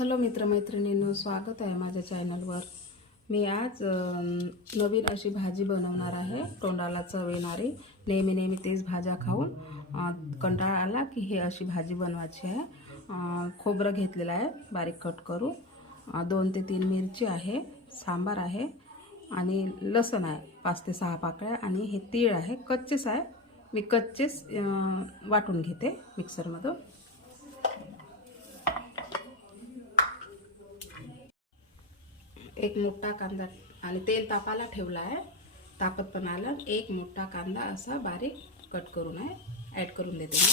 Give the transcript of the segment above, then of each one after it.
Hello मित्रमैत्रिणींनो स्वागत आहे माझ्या चॅनलवर. मी आज नवीन अशी भाजी बनवणार आहे. तोंडाला चव येणारी नेहमी नेहमी तेच भाज्या खाऊन कंटाळा आला की हे अशी भाजी बनवायची आहे. खोबरं घेतलेलं आहे बारीक कट करू दोन ते तीन मिरची आहे सांबार आहे आणि लसण आहे पाच ते सहा पाकळ्या आणि हे तीळ आहे. कच्चेच आहे. मी कच्चेच वाटून घेते मिक्सरमधून. एक मोठा कांदा आणि तेल तापाला ठेवला आहे. तापत पण आलं. एक मोठा कांदा असा बारीक कट करून आहे. ॲड करून देते मी.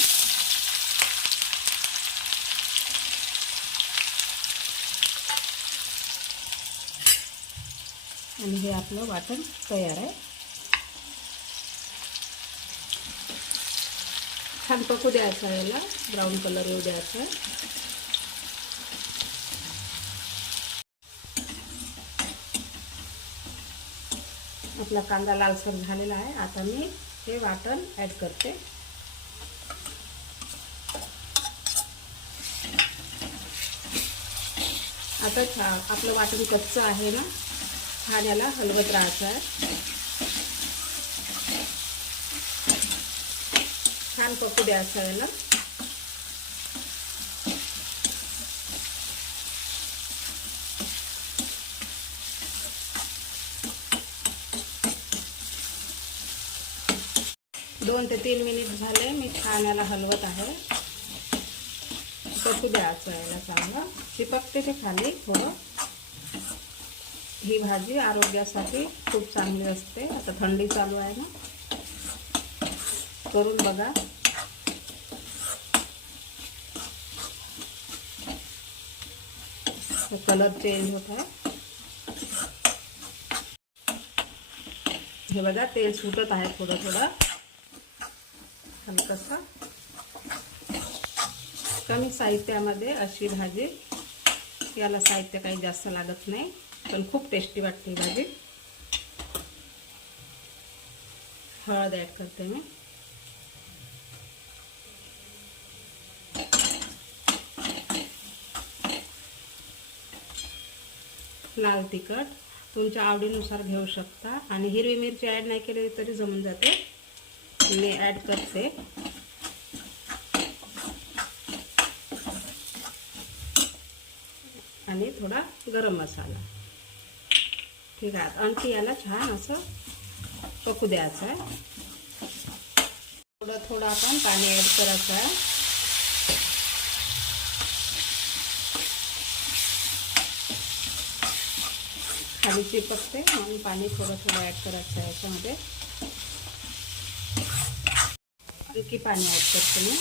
आणि हे आपलं वाटण तयार आहे. छान पकू द्यायचं याला. ब्राऊन कलर येऊ द्यायचा आपला कांदा लालसर झालेला आहे. आता मी हे वाटण ॲड करते. आता छा आपलं वाटण कच्चं आहे ना? छान याला हलवत राहायचं आहे. छान पकू द्यायचं आहे ना? दोन ते तीन मिनिट झाले मी छान याला हलवत आहे. कसं द्यायचं याला चांगलं? चिपकते ते खाली थोडं. ही भाजी आरोग्यासाठी खूप चांगली असते. आता थंडी चालू आहे ना. करून बघा. कलर चेंज होत आहे. हे बघा तेल सुटत आहे थोडं थोडं. हलकसा. कमी साहित्यामध्ये अशी भाजी. याला साहित्य काही जास्त लागत नाही पण खूप टेस्टी वाटते भाजी. हळद ॲड करते मी. लाल तिखट. तुमच्या आवडीनुसार घेऊ शकता. आणि हिरवी मिरची ॲड नाही केली तरी जमून जाते. मी ॲड करते. आणि थोडा गरम मसाला. ठीक आहे आणखी याला छान असं पकू द्यायचं आहे. थोडं थोडं आपण पाणी ॲड करायचं आहे. खाली चिपकते म्हणून पाणी थोडं थोडं ॲड करायचं आहे याच्यामध्ये. आणखी पाणी ॲड करते मी.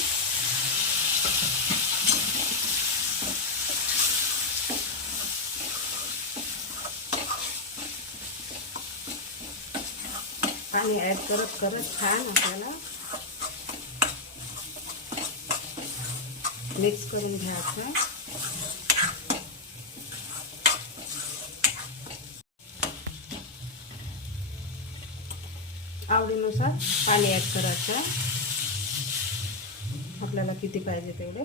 पाणी ॲड करत करत छान आपल्याला मिक्स करून घ्यायचं आवडीनुसार पाणी ॲड करायचं आपल्याला किती पाहिजे तेवढे?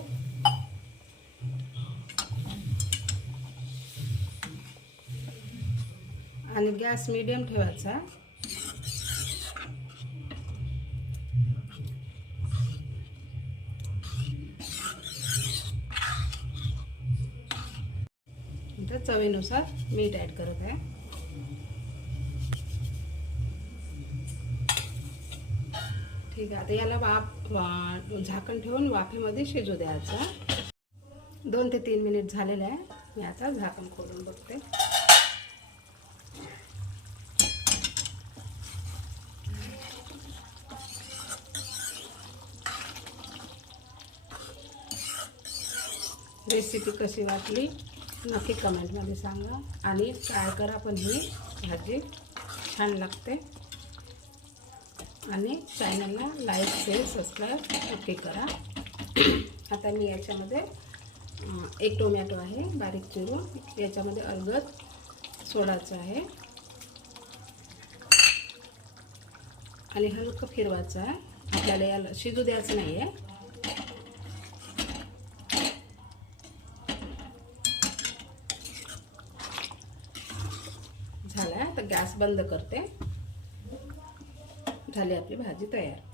आणि गॅस मिडियम ठेवायचा. चवीनुसार मीठ ॲड करत आहे. ठीक आहे. आता याला वाफ वा- झाकण ठेवून वाफेमध्ये शिजू द्यायचं. दोन ते तीन मिनिट झालेले आहे. मी आता झाकण खोलून बघते. रेसिपी कशी वाटली? नक्की कमेंटमध्ये सांगा. आणि ट्राय करा पण ही भाजी छान लागते. आणि चॅनलला लाईक शेअर सबस्क्राईब ओके करा. आता मी याच्यामध्ये एक टोमॅटो आहे बारीक चिरून. याच्यामध्ये अर्गत सोडायचं आहे. आणि हलकं फिरवायचं आहे आपल्याला याला शिजू द्यायचं नाही आहे झाला तर गॅस बंद करते. झाली आपली भाजी तयार.